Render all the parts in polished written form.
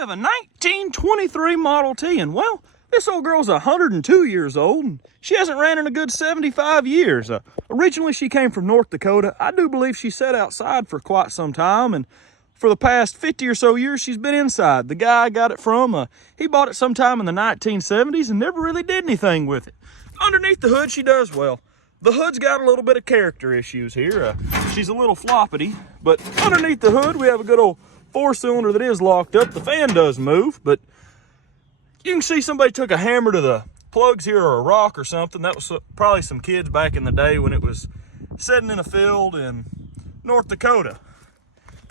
we have a 1923 Model T, and well, this old girl's 102 years old, and she hasn't ran in a good 75 years. Originally, she came from North Dakota. I do believe she sat outside for quite some time, and for the past 50 or so years, she's been inside. The guy I got it from, he bought it sometime in the 1970s and never really did anything with it. Underneath the hood, she does well. The hood's got a little bit of character issues here. She's a little floppity, but underneath the hood, we have a good old 4-cylinder that is locked up. The fan does move, but you can see somebody took a hammer to the plugs here, or a rock or something. That was probably some kids back in the day when it was sitting in a field in North Dakota.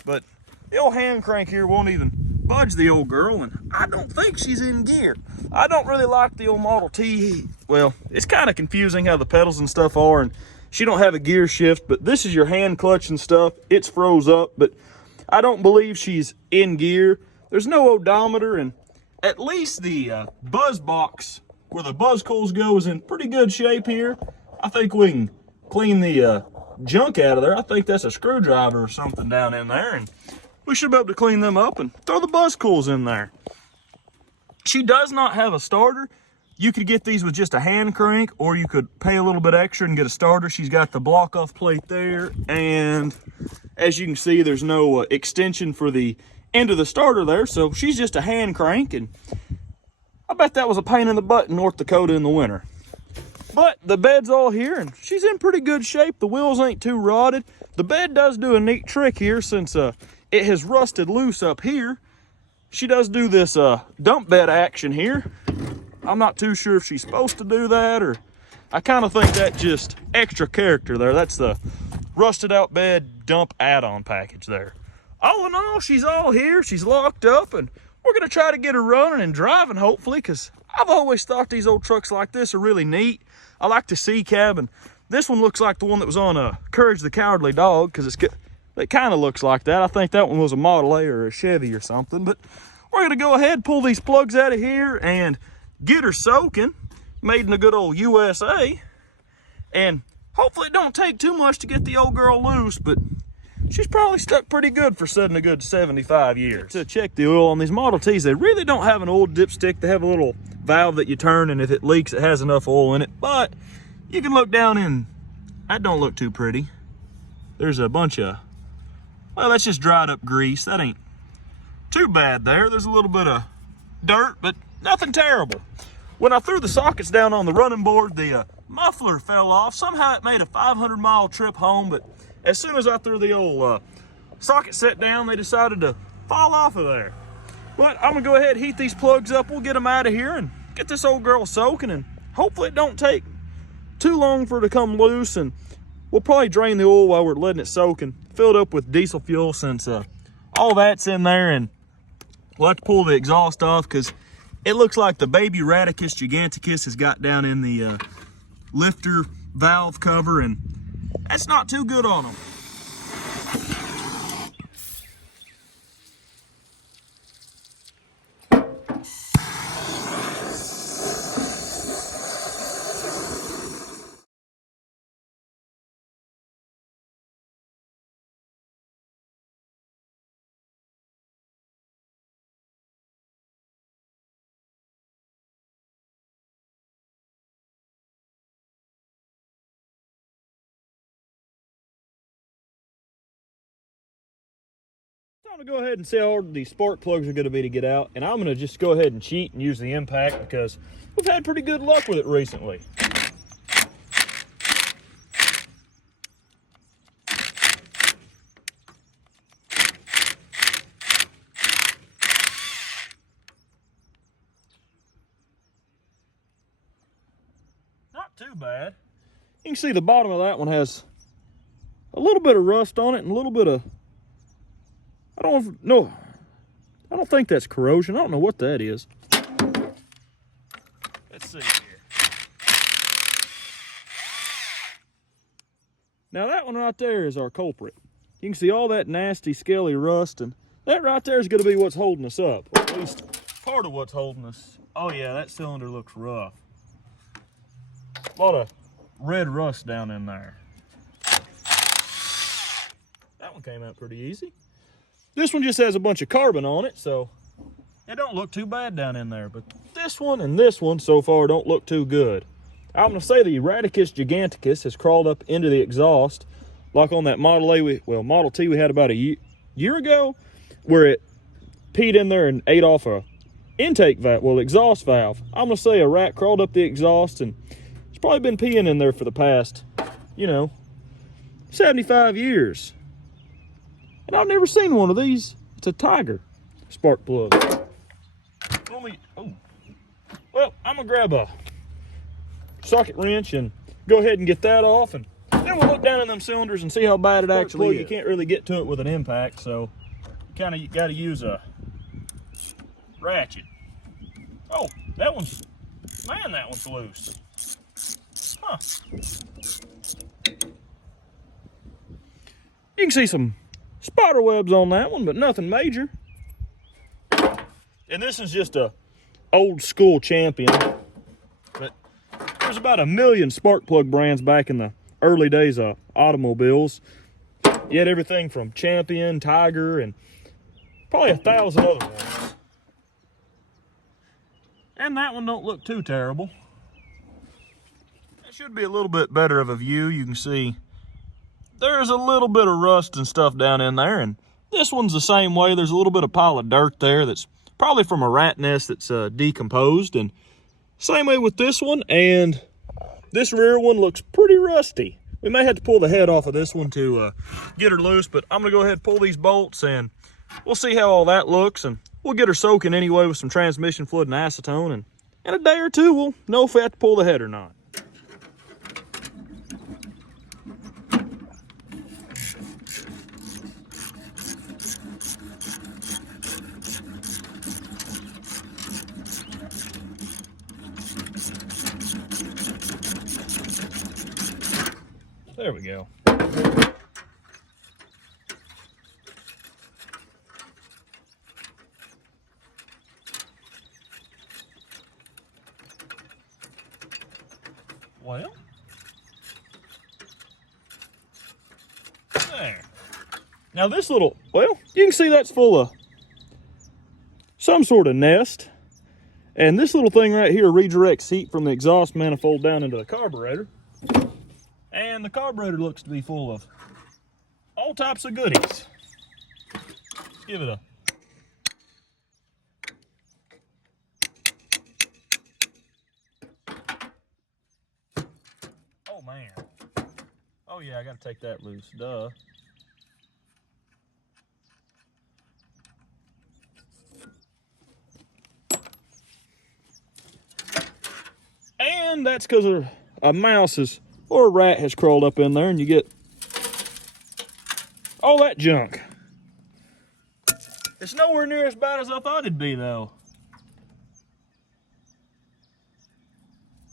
But the old hand crank here won't even budge the old girl, and I don't think she's in gear. I don't really like the old Model T. Well, it's kind of confusing how the pedals and stuff are, and she don't have a gear shift, but this is your hand clutch and stuff. It's froze up, but I don't believe she's in gear. There's no odometer, and at least the buzz box where the buzz coils go is in pretty good shape here. I think we can clean the junk out of there. I think that's a screwdriver or something down in there, and we should be able to clean them up and throw the buzz coils in there. She does not have a starter. You could get these with just a hand crank, or you could pay a little bit extra and get a starter. She's got the block off plate there, and as you can see, there's no extension for the end of the starter there, so she's just a hand crank, and I bet that was a pain in the butt in North Dakota in the winter. But the bed's all here, and she's in pretty good shape. The wheels ain't too rotted. The bed does do a neat trick here, since it has rusted loose up here. She does do this dump bed action here. I'm not too sure if she's supposed to do that, or I kind of think that's just extra character there. That's the rusted out bed dump add-on package there. All in all, she's all here. She's locked up, and we're going to try to get her running and driving, hopefully, because I've always thought these old trucks like this are really neat. I like the C-cab, and this one looks like the one that was on Courage the Cowardly Dog, because it kind of looks like that. I think that one was a Model A or a Chevy or something, but we're going to go ahead, pull these plugs out of here, and get her soaking, made in a good old USA, and hopefully it don't take too much to get the old girl loose, but she's probably stuck pretty good for sitting a good 75 years. To check the oil on these Model Ts, they really don't have an oil dipstick. They have a little valve that you turn, and if it leaks, it has enough oil in it. But you can look down in, that don't look too pretty. There's a bunch of, well, that's just dried up grease. That ain't too bad there. There's a little bit of dirt, but nothing terrible. When I threw the sockets down on the running board, the muffler fell off. Somehow it made a 500-mile trip home, but as soon as I threw the old socket set down, they decided to fall off of there. But I'm gonna go ahead and heat these plugs up. We'll get them out of here and get this old girl soaking, and hopefully it don't take too long for it to come loose, and we'll probably drain the oil while we're letting it soak and fill it up with diesel fuel, since all that's in there, and we'll have to pull the exhaust off because it looks like the baby Radicus giganticus has got down in the lifter valve cover, and that's not too good on them. I'm gonna go ahead and see how hard these spark plugs are gonna be to get out, and I'm gonna just go ahead and cheat and use the impact because we've had pretty good luck with it recently. Not too bad. You can see the bottom of that one has a little bit of rust on it and a little bit of, I don't think that's corrosion. I don't know what that is. Let's see here. Now that one right there is our culprit. You can see all that nasty, scaly rust, and that right there is going to be what's holding us up, or at least part of what's holding us. Oh yeah, that cylinder looks rough. A lot of red rust down in there. That one came out pretty easy. This one just has a bunch of carbon on it, so It don't look too bad down in there, but this one and this one so far don't look too good. I'm going to say the Radicus giganticus has crawled up into the exhaust, like on that Model A, Model T we had about a year ago, where it peed in there and ate off a intake valve, exhaust valve. I'm going to say a rat crawled up the exhaust, and it's probably been peeing in there for the past, 75 years. And I've never seen one of these. It's a Tiger spark plug. Well, I'm gonna grab a socket wrench and go ahead and get that off, and then we'll look down in them cylinders and see how bad it actually is. You can't really get to it with an impact, so you got to use a ratchet. Oh, that one's loose. Huh. You can see some spider webs on that one, but nothing major. And this is just a old school Champion, but there's about 1 million spark plug brands back in the early days of automobiles. You had everything from Champion, Tiger, and probably 1,000 other ones. And that one don't look too terrible. That should be a little bit better of a view. You can see there's a little bit of rust and stuff down in there, and this one's the same way. There's a little bit of pile of dirt there that's probably from a rat nest that's decomposed, and same way with this one, and this rear one looks pretty rusty. We may have to pull the head off of this one to get her loose, but I'm gonna go ahead and pull these bolts, and we'll see how all that looks, and we'll get her soaking anyway with some transmission fluid and acetone, and in a day or two we'll know if we have to pull the head or not. There we go. Well, there. Now this little, you can see that's full of some sort of nest. And this little thing right here redirects heat from the exhaust manifold down into the carburetor. And the carburetor looks to be full of all types of goodies. Let's give it a... Oh man. Oh yeah, I gotta take that loose, duh. And that's because a mouse or a rat has crawled up in there, and you get all that junk. It's nowhere near as bad as I thought it'd be, though.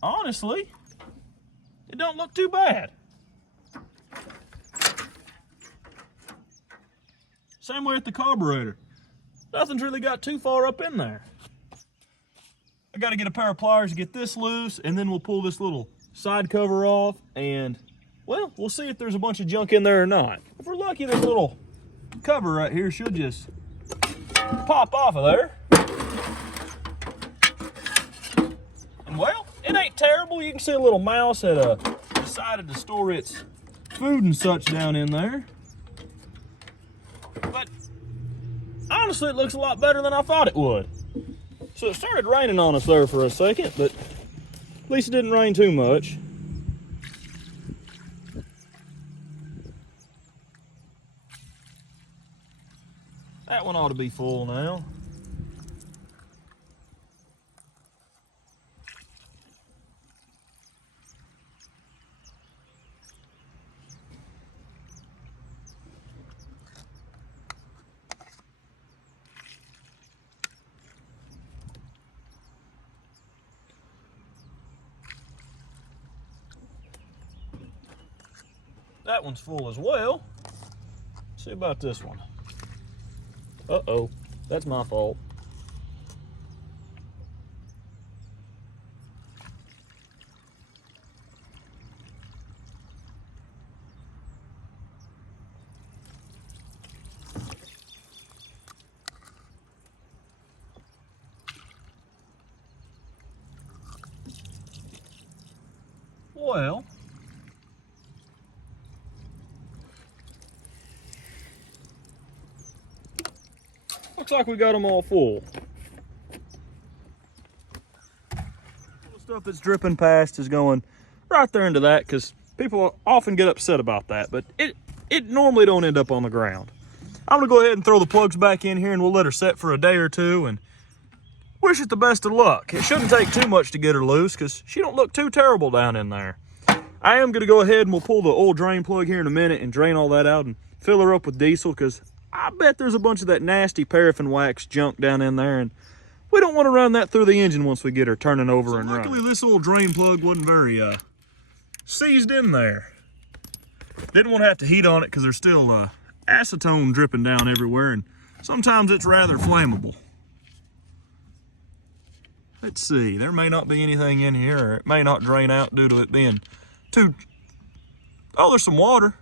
Honestly, it don't look too bad. Same way with the carburetor. Nothing's really got too far up in there. I got to get a pair of pliers to get this loose, and then we'll pull this little side cover off, and we'll see if there's a bunch of junk in there or not. If we're lucky, this little cover right here should just pop off of there. And it ain't terrible. You can see a little mouse had decided to store its food and such down in there. But honestly, it looks a lot better than I thought it would. So it started raining on us there for a second, but at least it didn't rain too much. That one ought to be full now. That one's full as well. Let's see about this one. Uh-oh, that's my fault. well. Looks like we got them all full. The stuff that's dripping past is going right there into that, because people often get upset about that, but it normally don't end up on the ground. I'm gonna go ahead and throw the plugs back in here, and we'll let her set for a day or two and wish it the best of luck. It shouldn't take too much to get her loose, because she don't look too terrible down in there. I am gonna go ahead and we'll pull the oil drain plug here in a minute and drain all that out and fill her up with diesel, because I bet there's a bunch of that nasty paraffin wax junk down in there, and we don't want to run that through the engine once we get her turning over and running. Luckily, this old drain plug wasn't very seized in there. Didn't want to have to heat on it, because there's still acetone dripping down everywhere, and sometimes it's rather flammable. Let's see, there may not be anything in here, or it may not drain out due to it being too... Oh, there's some water.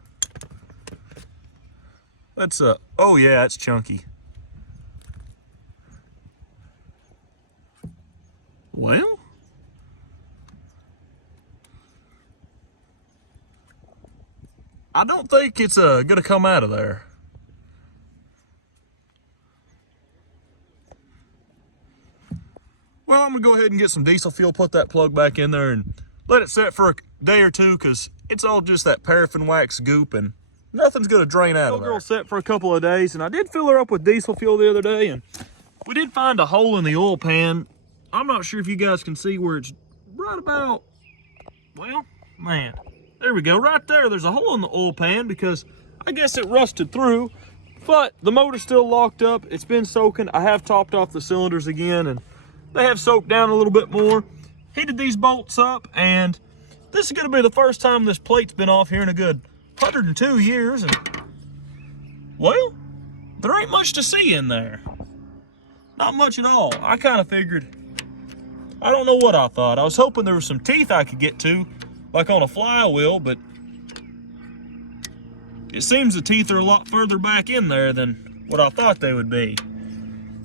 Let's, oh yeah, it's chunky. Well, I don't think it's gonna come out of there. Well, I'm gonna go ahead and get some diesel fuel, put that plug back in there, and let it set for a day or two, because it's all just that paraffin wax goop, and nothing's gonna drain out of there. Girl set for a couple of days, and I did fill her up with diesel fuel the other day, and we did find a hole in the oil pan. I'm not sure if you guys can see where it's right about, well, man, there we go, right there. There's a hole in the oil pan because I guess it rusted through, but the motor's still locked up. It's been soaking. I have topped off the cylinders again, and they have soaked down a little bit more. Heated these bolts up, and this is gonna be the first time this plate's been off here in a good 102 years, and well, there ain't much to see in there. Not much at all. I kind of figured, I don't know what I thought. I was hoping there was some teeth I could get to, like on a flywheel, but it seems the teeth are a lot further back in there than what I thought they would be.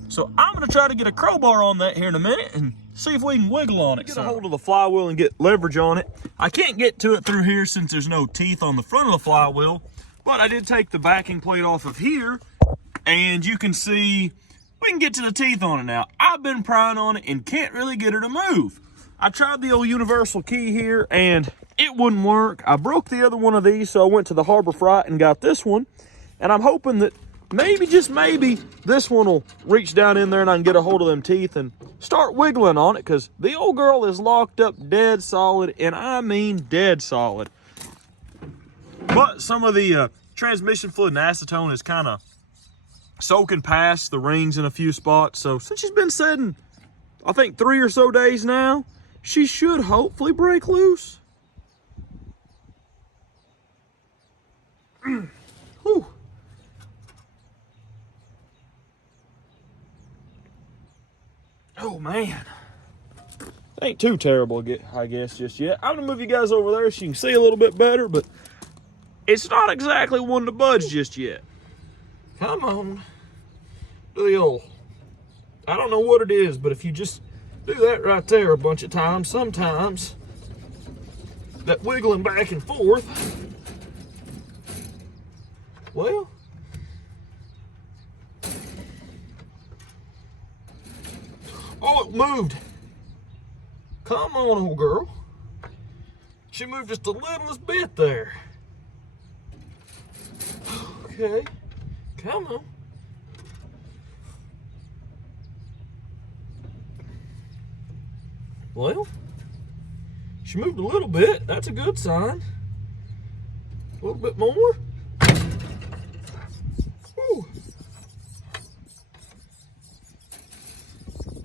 So I'm gonna try to get a crowbar on that here in a minute and see if we can wiggle on it. Get a hold of the flywheel and get leverage on it. I can't get to it through here since there's no teeth on the front of the flywheel, but I did take the backing plate off of here, and you can see we can get to the teeth on it now. I've been prying on it and can't really get her to move. I tried the old universal key here and it wouldn't work. I broke the other one of these, so I went to the Harbor Freight and got this one, and I'm hoping that maybe, just maybe, this one will reach down in there and I can get a hold of them teeth and start wiggling on it, because the old girl is locked up dead solid, and I mean dead solid. But some of the transmission fluid and acetone is kind of soaking past the rings in a few spots. So since she's been sitting, I think 3 or so days now, she should hopefully break loose. Whew. Oh man, ain't too terrible, I guess, just yet. I'm gonna move you guys over there so you can see a little bit better, but it's not exactly one to budge just yet. Come on, do the old, I don't know what it is, but if you just do that right there a bunch of times, sometimes that wiggling back and forth, well, oh, it moved. Come on, old girl. She moved just the littlest bit there. Okay, come on. Well, she moved a little bit. That's a good sign. A little bit more. Whew.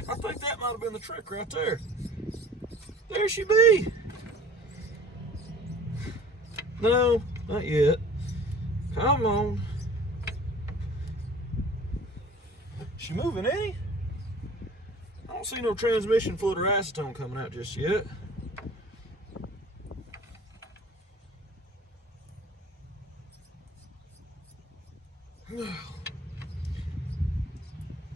I think that might have been the trick right there. There she be. No, not yet. Come on. She moving any? I don't see no transmission fluid or acetone coming out just yet.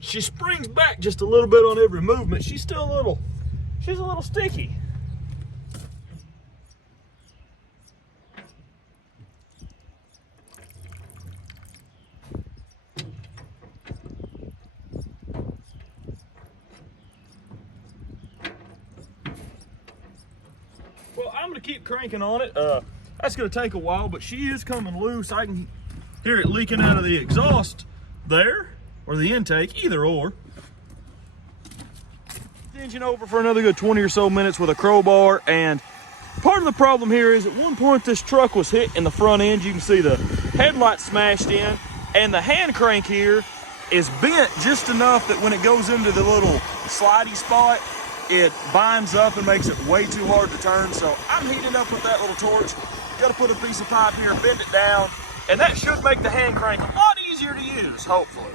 She springs back just a little bit on every movement. She's a little sticky. I'm gonna keep cranking on it. That's gonna take a while, but she is coming loose. I can hear it leaking out of the exhaust there, or the intake, either or. The engine over for another good 20 or so minutes with a crowbar, and part of the problem here is at one point this truck was hit in the front end. You can see the headlight smashed in, and the hand crank here is bent just enough that when it goes into the little slidey spot, it binds up and makes it way too hard to turn. So I'm heating up with that little torch. Got to put a piece of pipe here, bend it down, and that should make the hand crank a lot easier to use, hopefully.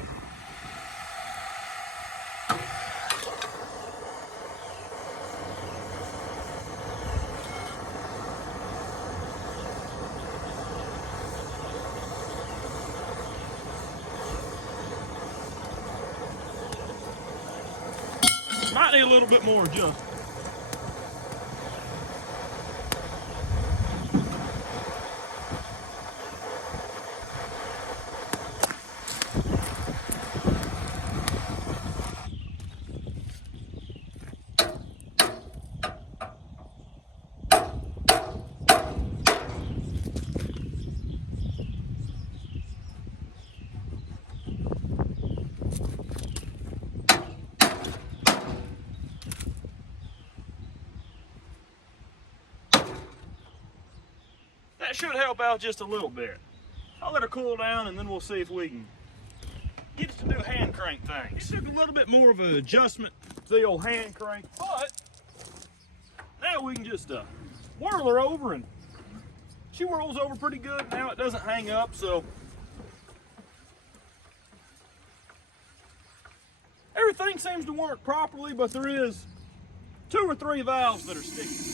Might need a little bit more adjustment. That should help out just a little bit. I'll let her cool down and then we'll see if we can get it to do hand crank things. It took a little bit more of an adjustment to the old hand crank, but now we can just whirl her over, and she whirls over pretty good. Now it doesn't hang up, so everything seems to work properly, but there is 2 or 3 valves that are sticky.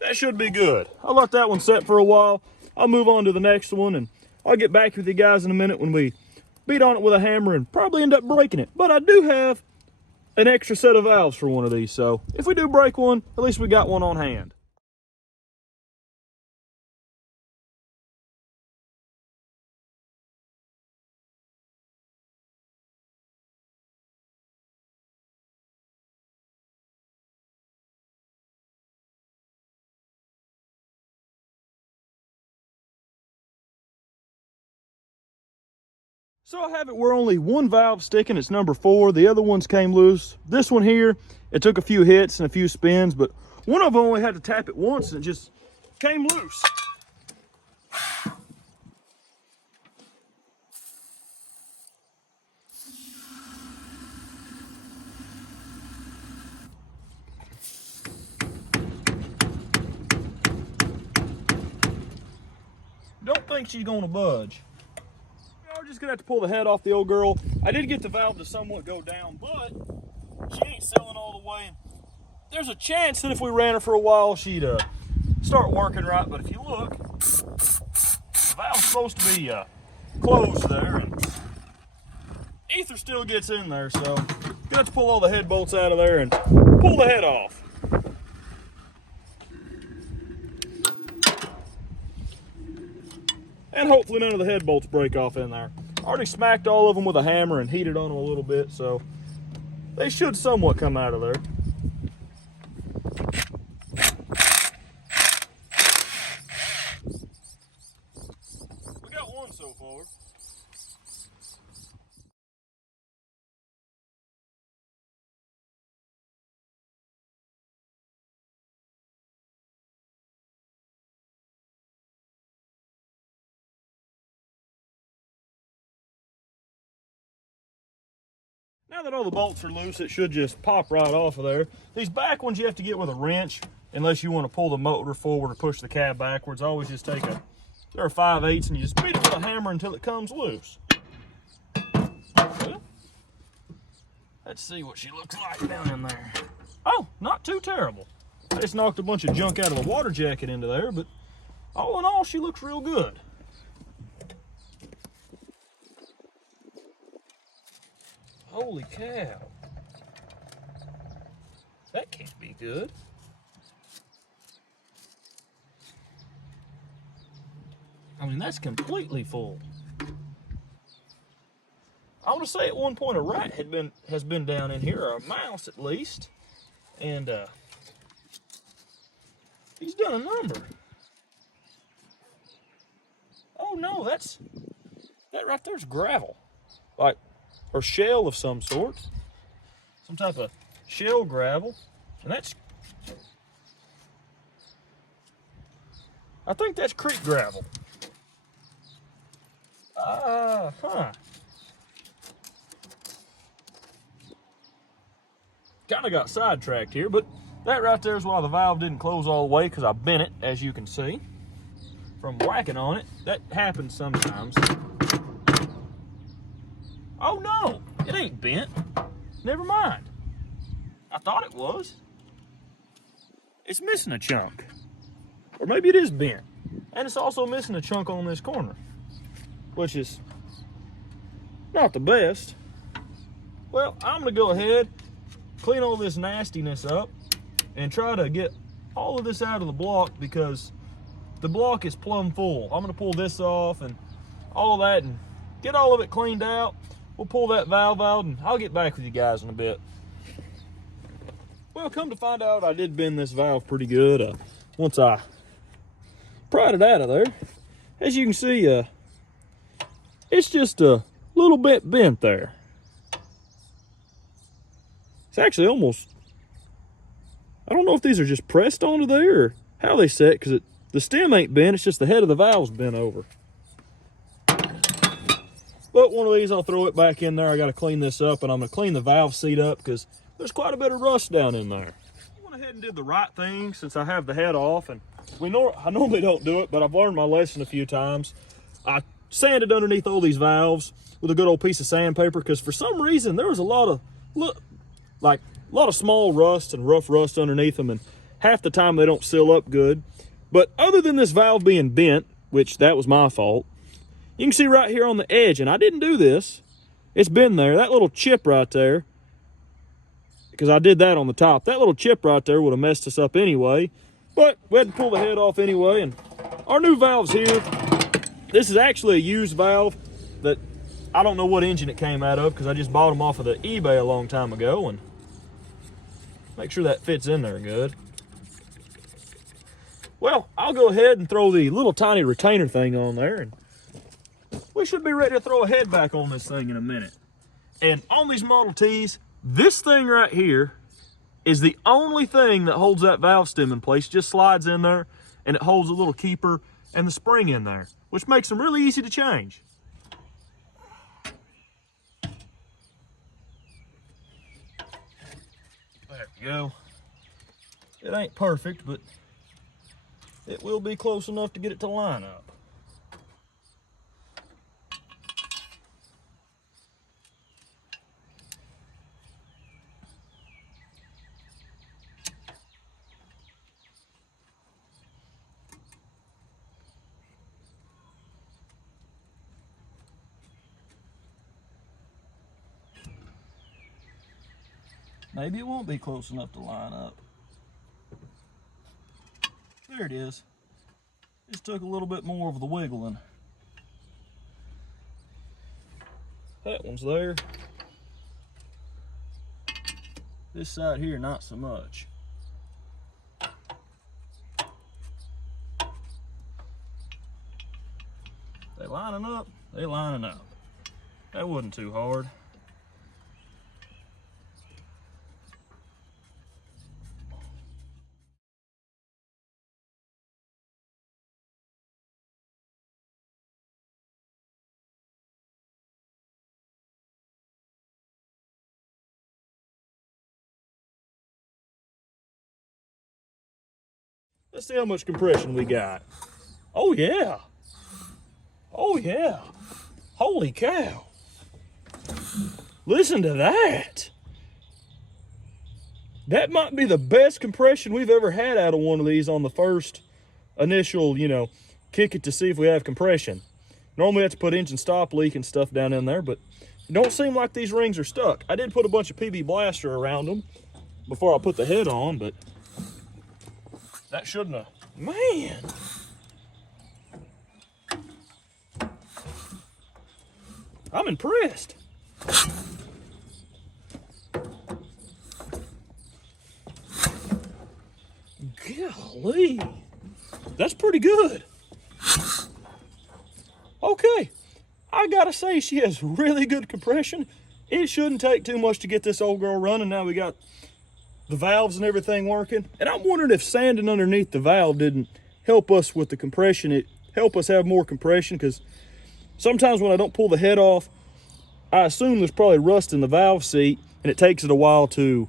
That should be good. I'll let that one set for a while. I'll move on to the next one, and I'll get back with you guys in a minute when we beat on it with a hammer and probably end up breaking it. But I do have an extra set of valves for one of these, so if we do break one, at least we got one on hand. So I have it where only one valve sticking, it's number 4. The other ones came loose. This one here, it took a few hits and a few spins, but one of them only had to tap it once and it just came loose. Don't think she's gonna budge. We're just gonna have to pull the head off the old girl. I did get the valve to somewhat go down, but she ain't sealing all the way. There's a chance that if we ran her for a while, she'd start working right. But if you look, the valve's supposed to be closed there, and ether still gets in there. So you have to pull all the head bolts out of there and pull the head off. And hopefully none of the head bolts break off in there. I already smacked all of them with a hammer and heated on them a little bit, so they should somewhat come out of there. We got one so far. Now that all the bolts are loose, it should just pop right off of there. These back ones you have to get with a wrench unless you want to pull the motor forward or push the cab backwards. I always just take a 5/8 and you just beat it with a hammer until it comes loose. Well, let's see what she looks like down in there. Oh, not too terrible. I just knocked a bunch of junk out of the water jacket into there, but all in all, she looks real good. Holy cow. That can't be good. I mean, that's completely full. I want to say at one point a rat has been down in here, or a mouse at least, and he's done a number. Oh no, that right there's gravel, like, or shell of some sort, some type of shell gravel, and I think that's creek gravel. Kind of got sidetracked here, but that right there is why the valve didn't close all the way, because I bent it, as you can see, from whacking on it. That happens sometimes. Oh no, it ain't bent. Never mind. I thought it was. It's missing a chunk. Or maybe it is bent. And it's also missing a chunk on this corner, which is not the best. Well, I'm gonna go ahead, clean all this nastiness up, and try to get all of this out of the block, because the block is plumb full. I'm gonna pull this off and all of that and get all of it cleaned out. We'll pull that valve out and I'll get back with you guys in a bit. Well, come to find out, I did bend this valve pretty good once I pried it out of there. As you can see, it's just a little bit bent there. It's actually almost, I don't know if these are just pressed onto there or how they set, because the stem ain't bent, it's just the head of the valve's bent over. But one of these, I'll throw it back in there. I got to clean this up, and I'm going to clean the valve seat up because there's quite a bit of rust down in there. I went ahead and did the right thing since I have the head off, and I normally don't do it, but I've learned my lesson a few times. I sanded underneath all these valves with a good old piece of sandpaper, because for some reason there was a lot of small rust and rough rust underneath them, and half the time they don't seal up good. But other than this valve being bent, which that was my fault, you can see right here on the edge, and I didn't do this, it's been there, that little chip right there, because I did that on the top, that little chip right there would have messed us up anyway, but we had to pull the head off anyway. And our new valve's here. This is actually a used valve that I don't know what engine it came out of, because I just bought them off of the eBay a long time ago, and make sure that fits in there good. Well, I'll go ahead and throw the little tiny retainer thing on there, and we should be ready to throw a head back on this thing in a minute. And on these Model Ts, this thing right here is the only thing that holds that valve stem in place. Just slides in there, and it holds a little keeper and the spring in there, which makes them really easy to change. There we go. It ain't perfect, but it will be close enough to get it to line up. Maybe it won't be close enough to line up. There it is. Just took a little bit more of the wiggling. That one's there. This side here, not so much. They lining up? They lining up. That wasn't too hard. Let's see how much compression we got. Oh yeah. Oh yeah. Holy cow. Listen to that. That might be the best compression we've ever had out of one of these on the first initial, you know, kick it to see if we have compression. Normally we have to put engine stop leak and stuff down in there, but it don't seem like these rings are stuck. I did put a bunch of PB Blaster around them before I put the head on, but that shouldn't have. Man. I'm impressed. Golly. That's pretty good. Okay. I gotta say, she has really good compression. It shouldn't take too much to get this old girl running. Now we got the valves and everything working. And I'm wondering if sanding underneath the valve didn't help us with the compression. It helped us have more compression, because sometimes when I don't pull the head off, I assume there's probably rust in the valve seat, and it takes it a while to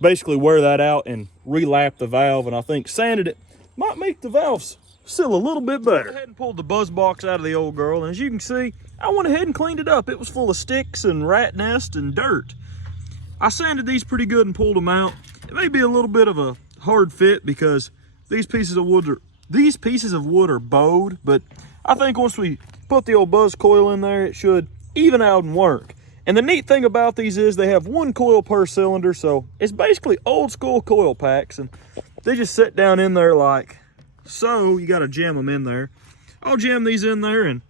basically wear that out and relap the valve. And I think sanded it might make the valves seal a little bit better. I went ahead and pulled the buzz box out of the old girl, and as you can see, I went ahead and cleaned it up. It was full of sticks and rat nest and dirt. I sanded these pretty good and pulled them out. It may be a little bit of a hard fit because these pieces of wood are bowed, but I think once we put the old buzz coil in there, it should even out and work. And the neat thing about these is they have one coil per cylinder, so it's basically old school coil packs, and they just sit down in there like so. You got to jam them in there. I'll jam these in there, and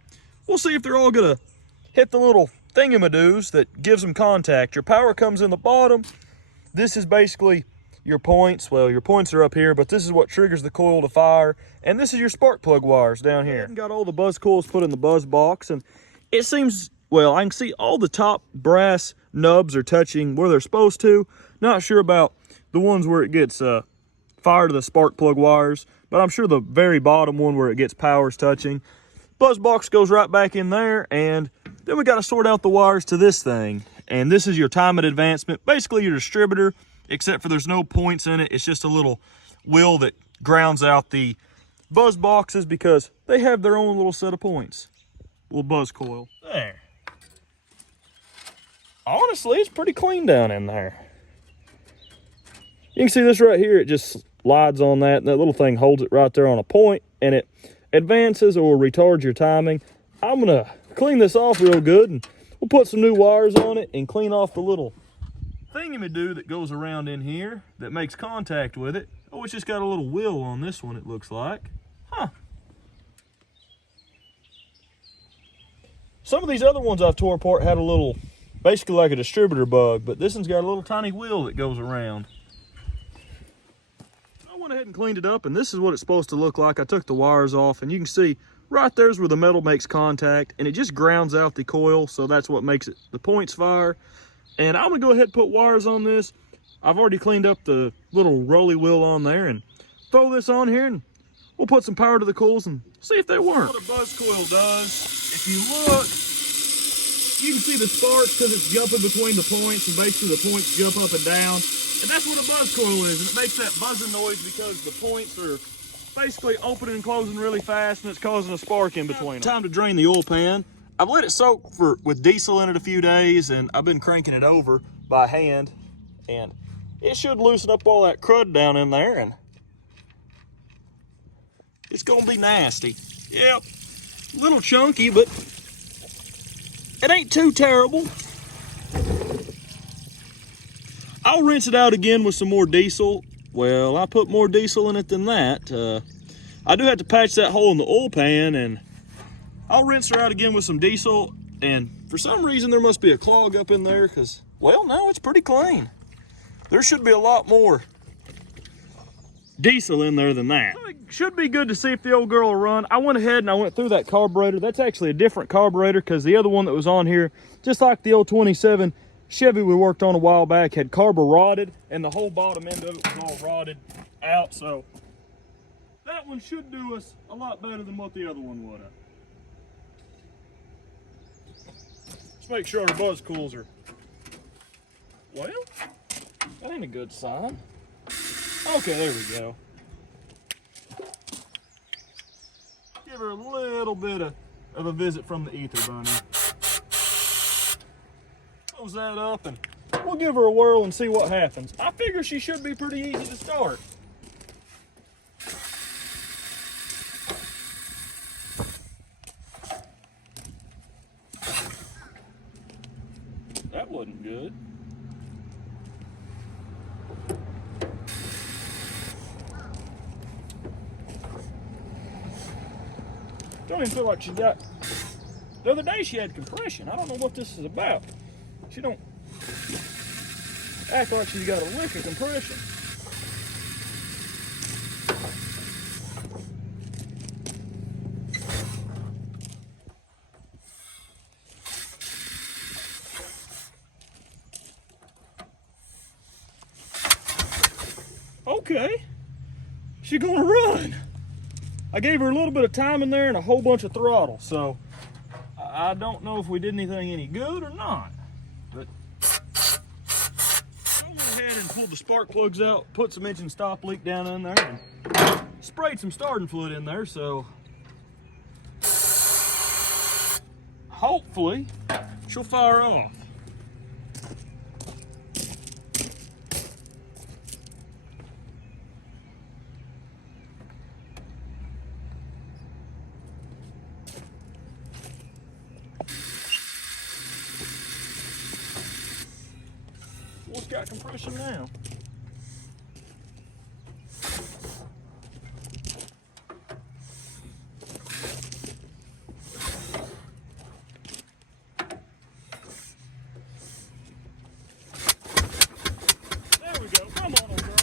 we'll see if they're all gonna hit the little thingamadoos that gives them contact. Your power comes in the bottom. This is basically your points. Well, your points are up here, but this is what triggers the coil to fire. And this is your spark plug wires down here. Got all the buzz coils put in the buzz box, and it seems, well, I can see all the top brass nubs are touching where they're supposed to. Not sure about the ones where it gets fire to the spark plug wires, but I'm sure the very bottom one where it gets power is touching. Buzz box goes right back in there, and then we got to sort out the wires to this thing. And this is your time and advancement, basically your distributor, except for there's no points in it. It's just a little wheel that grounds out the buzz boxes because they have their own little set of points. Little buzz coil. There. Honestly, it's pretty clean down in there. You can see this right here, it just slides on that, and that little thing holds it right there on a point, and it advances or retards your timing. I'm gonna clean this off real good, and we'll put some new wires on it and clean off the little thingamadoo that goes around in here that makes contact with it. Oh, it's just got a little wheel on this one, it looks like. Huh. Some of these other ones I've tore apart had a little, basically like a distributor bug, but this one's got a little tiny wheel that goes around. I went ahead and cleaned it up, and this is what it's supposed to look like. I took the wires off, and you can see right there's where the metal makes contact, and it just grounds out the coil, so that's what makes it the points fire. And I'm gonna go ahead and put wires on this. I've already cleaned up the little rolly wheel on there, and throw this on here, and we'll put some power to the coils and see if they work. What a buzz coil does, if you look, you can see the sparks because it's jumping between the points, and basically the points jump up and down. And that's what a buzz coil is, and it makes that buzzing noise because the points are basically opening and closing really fast, and it's causing a spark in between them. Time to drain the oil pan. I've let it soak with diesel in it a few days, and I've been cranking it over by hand, and it should loosen up all that crud down in there, and it's gonna be nasty. Yep, a little chunky, but it ain't too terrible. I'll rinse it out again with some more diesel. Well, I put more diesel in it than that. I do have to patch that hole in the oil pan, and I'll rinse her out again with some diesel. And for some reason, there must be a clog up in there because, well, no, it's pretty clean. There should be a lot more diesel in there than that. It should be good to see if the old girl will run. I went ahead and I went through that carburetor. That's actually a different carburetor because the other one that was on here, just like the old 27 Chevy we worked on a while back, had carburetor rotted, and the whole bottom end of it was all rotted out. So that one should do us a lot better than what the other one would have. Let's make sure our buzz coils are, well, that ain't a good sign. Okay, there we go. Give her a little bit of a visit from the ether bunny. close that up and we'll give her a whirl and see what happens. I figure she should be pretty easy to start. That wasn't good. Don't even feel like she got... The other day she had compression. I don't know what this is about. She don't act like she's got a lick of compression. Okay, she's gonna run. I gave her a little bit of time in there and a whole bunch of throttle, so I don't know if we did anything any good or not. But I went ahead and pulled the spark plugs out, put some engine stop leak down in there, and sprayed some starting fluid in there, so hopefully she'll fire off. What's got compression now? There we go. Come on, old girl.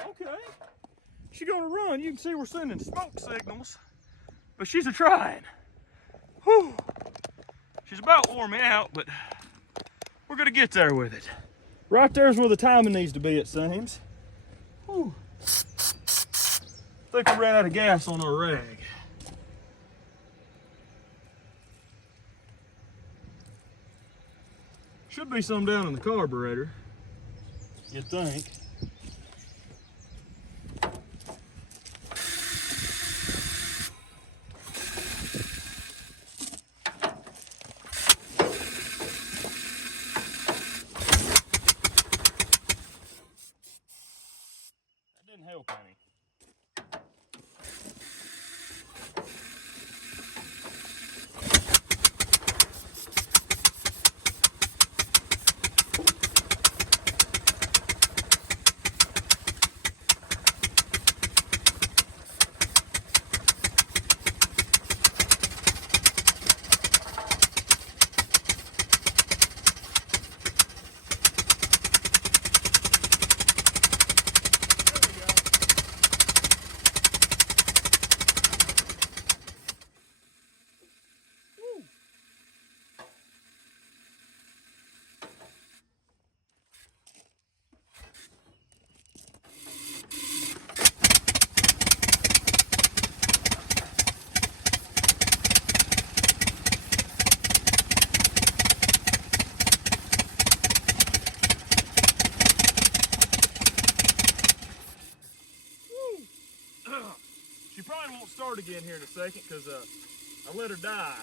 Okay. She's gonna run. You can see we're sending smoke signals, but she's a trying. Whew. She's about wore me out, but we're gonna get there with it. Right there's where the timing needs to be, it seems. Whew. Think we ran out of gas on our rag. Should be some down in the carburetor, you'd think. Didn't help any. She probably won't start again here in a second because I let her die.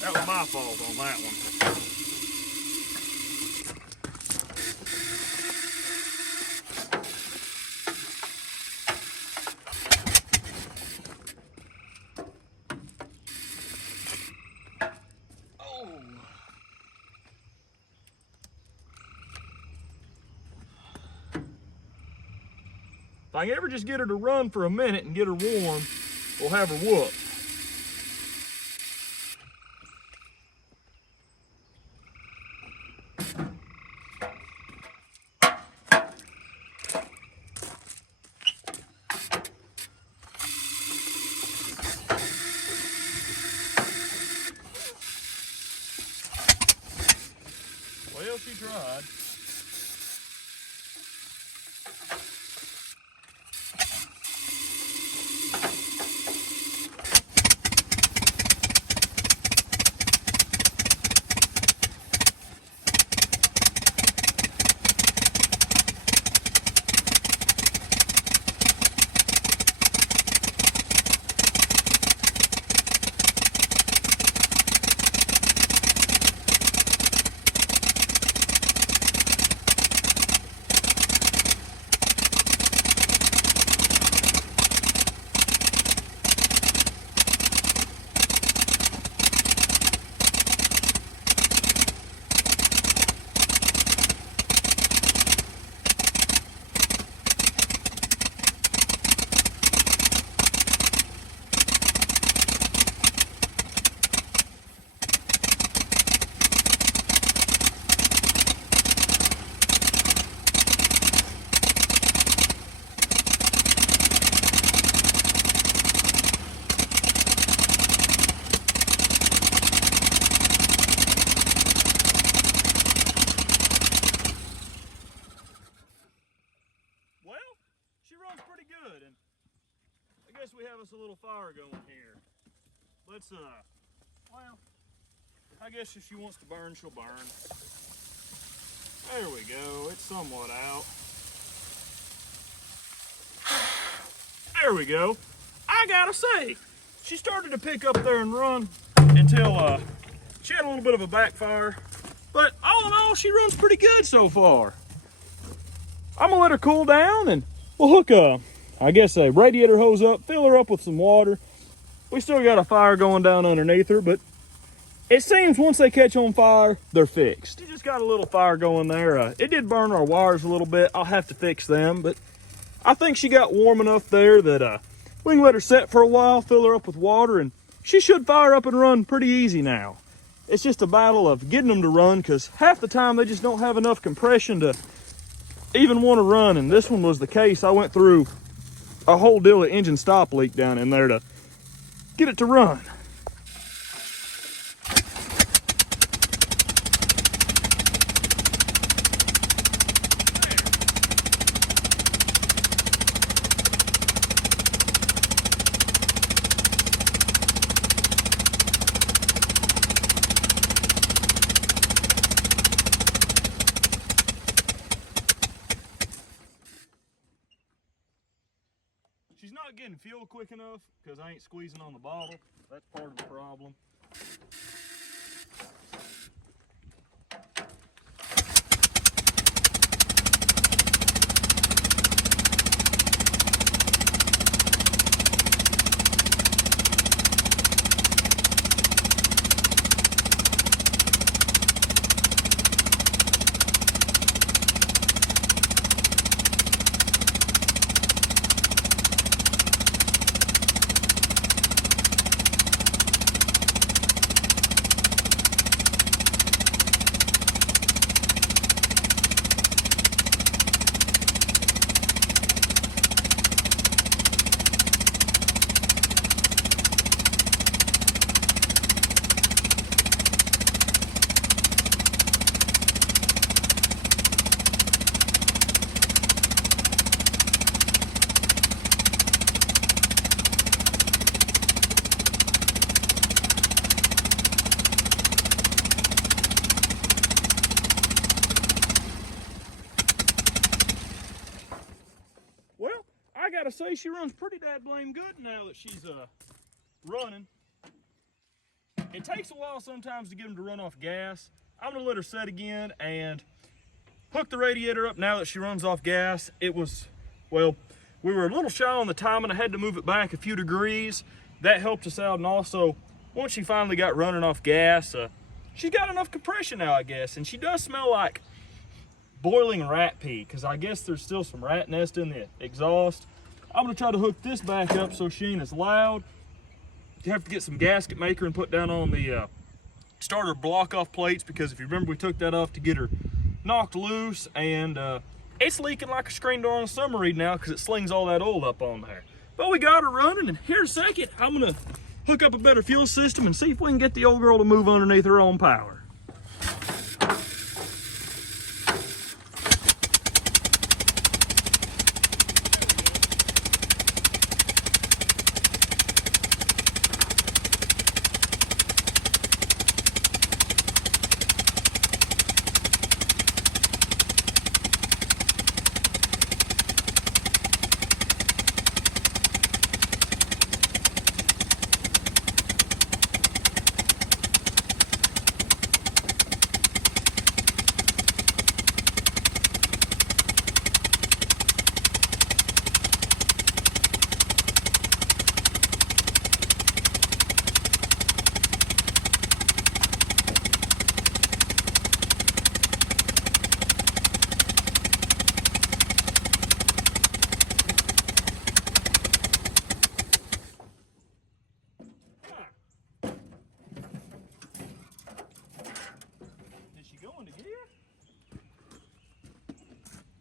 That was my fault on that one. If I can ever just get her to run for a minute and get her warm, we'll have her whooped. Well, she tried. us a little fire going here. Let's, well, I guess if she wants to burn, she'll burn. There we go, it's somewhat out. There we go. I gotta say, she started to pick up there and run until she had a little bit of a backfire. But all in all, she runs pretty good so far. I'm gonna let her cool down and we'll hook I guess a radiator hose up, fill her up with some water. We still got a fire going down underneath her, but it seems once they catch on fire, they're fixed. She just got a little fire going there. It did burn our wires a little bit. I'll have to fix them, but I think she got warm enough there that we can let her set for a while, fill her up with water, and she should fire up and run pretty easy now. It's just a battle of getting them to run because half the time they just don't have enough compression to even want to run, and this one was the case. I went through a whole deal of engine stop leak down in there to get it to run. She's not getting fuel quick enough because I ain't squeezing on the bottle. That's part of the problem. I gotta say, she runs pretty blame good now that she's running. It takes a while sometimes to get them to run off gas. I'm gonna let her set again and hook the radiator up now that she runs off gas. It was, well, we were a little shy on the timing. I had to move it back a few degrees. That helped us out, and also, once she finally got running off gas, she's got enough compression now, I guess, and she does smell like boiling rat pee, because I guess there's still some rat nest in the exhaust. I'm gonna try to hook this back up so she ain't as loud. You have to get some gasket maker and put down on the starter block off plates, because if you remember, we took that off to get her knocked loose, and it's leaking like a screen door on a submarine now because it slings all that oil up on there. But we got her running, and here in a second, I'm gonna hook up a better fuel system and see if we can get the old girl to move underneath her own power.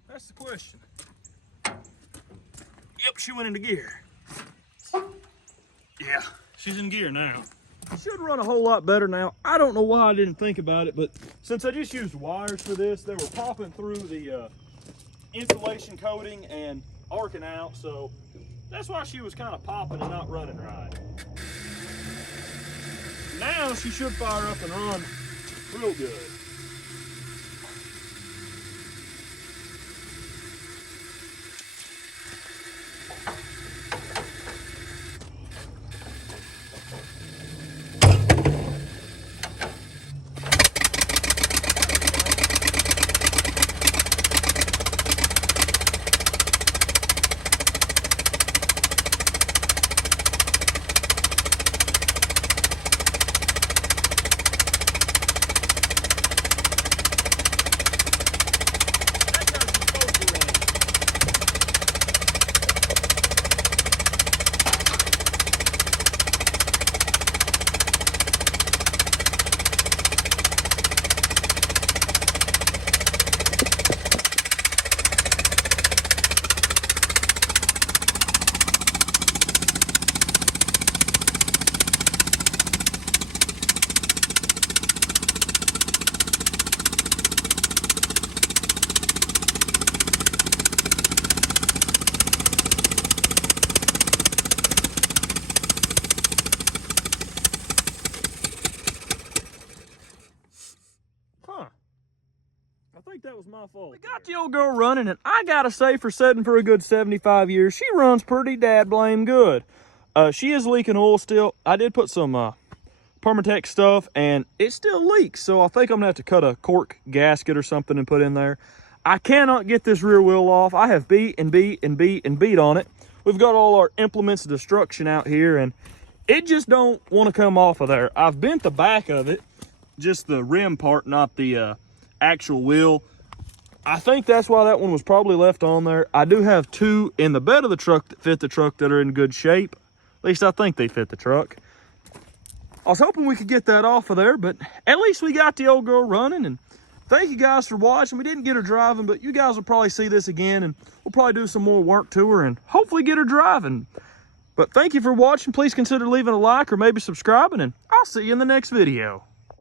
That's the question. Yep, she went into gear. Yeah, she's in gear now. Should run a whole lot better now. I don't know why I didn't think about it, but since I just used wires for this, they were popping through the insulation coating and arcing out, so That's why she was kind of popping and not running right. Now she should fire up and run real good. I think that was my fault. We got the old girl running, and I gotta say, for setting for a good 75 years, she runs pretty dad blame good. She is leaking oil still. I did put some Permatex stuff, and it still leaks, so I think I'm gonna have to cut a cork gasket or something and put in there. I cannot get this rear wheel off. I have beat and beat and beat and beat on it. We've got all our implements of destruction out here, and it just don't want to come off of there. I've bent the back of it, just the rim part, not the actual wheel. I think that's why that one was probably left on there. I do have two in the bed of the truck that fit the truck that are in good shape. At least I think they fit the truck. I was hoping we could get that off of there, but at least we got the old girl running. And thank you guys for watching. We didn't get her driving, but you guys will probably see this again, and we'll probably do some more work to her and hopefully get her driving. But thank you for watching. Please consider leaving a like or maybe subscribing, and I'll see you in the next video.